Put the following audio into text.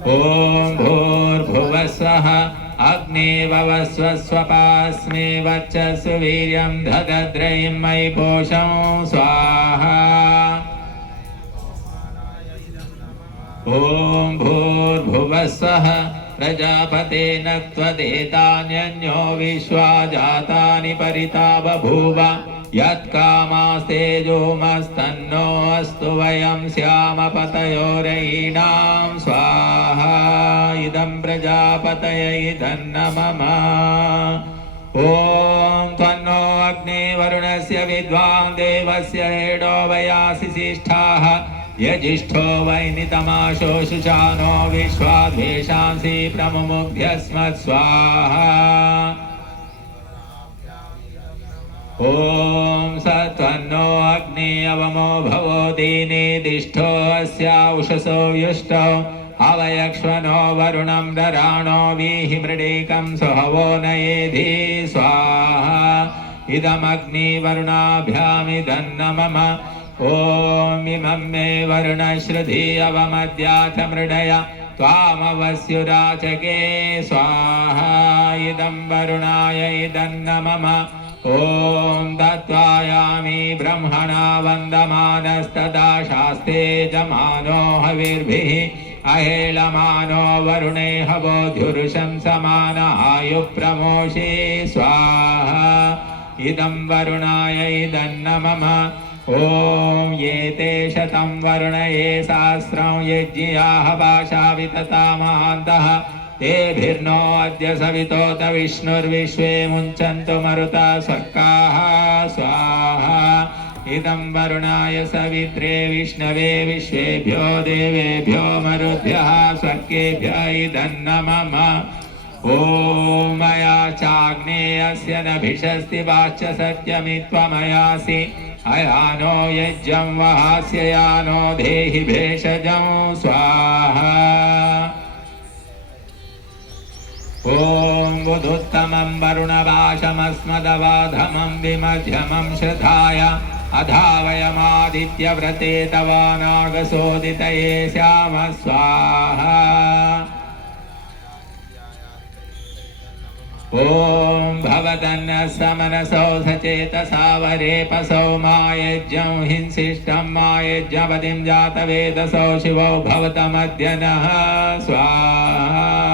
ॐ भूर्भुवः स्वः अग्नेवस्व स्वपास्मे वर्चस्व वीर्यं ददद्रयिं मयि पोषं स्वाहा ॐ भूर्भुवः स्वः प्रजापतेन त्वदेतान्यन्यो विश्वा जातानि परिता बभूव यत्कामास्तेजोमस्तन्नो अस्तु वयं श्यामपतयोरयीणां स्वाहा इदं प्रजापतय धन्नमम ॐ त्वन्नो अग्निवरुणस्य विद्वान् देवस्य हेडो वयासि शिष्ठाः यजिष्ठो वैनितमाशोषुचानो विश्वाद्वेषांसि प्रमुमुग्ध्यस्मत् स्वाहा ॐ स त्वन्नो अग्नि अवमो भवो दीने दिष्ठो अस्या उषसो युष्टो अवयक्ष्मनो वरुणं दराणो वीहि मृडीकं सुहवो नयेधि स्वाहा इदमग्निवरुणाभ्यामिदन्न मम ॐ इमं मे वरुणश्रुधि अवमद्याथ मृडय त्वामवस्युराचके स्वाहा इदं वरुणाय इदन्न मम ॐ दत्त्वायामि ब्रह्मणा वन्दमानस्तदा शास्ते जमानो हविर्भिः अहेलमानो वरुणे हवोधुरुषं समान आयुप्रमोषे स्वाहा इदं वरुणाय इदन्न मम ॐ ये ते शतं वरुणये सहस्रं यज्ञियाः भाषा वितता महान्तः तेभिर्नो अद्य सवितोत विष्णुर्विश्वे मुञ्चन्तु मरुता स्वर्काः स्वाहा। इदं वरुणाय सवित्रे विष्णवे विश्वेभ्यो देवेभ्यो मरुभ्यः स्वर्गेभ्य इदन्न मम ॐ मया चाग्नेयस्य नभिषस्ति वाच्य सत्यमित्वमयासि अयानो यज्ञं वहास्य यानो देहि भेषजं, स्वाहा। ॐ बुधुत्तमं वरुणवाशमस्मदवाधमं विमध्यमं श्रद्धाय अधावयमादित्यव्रते तव नागसोदितये श्याम स्वाहा ॐ भवतन्न समनसौ सचेतसा वरेपसौ मायज्ञं हिंसिष्टं मायज्ञपतिं जातवेदसौ शिवौ भवतमद्य नः स्वाहा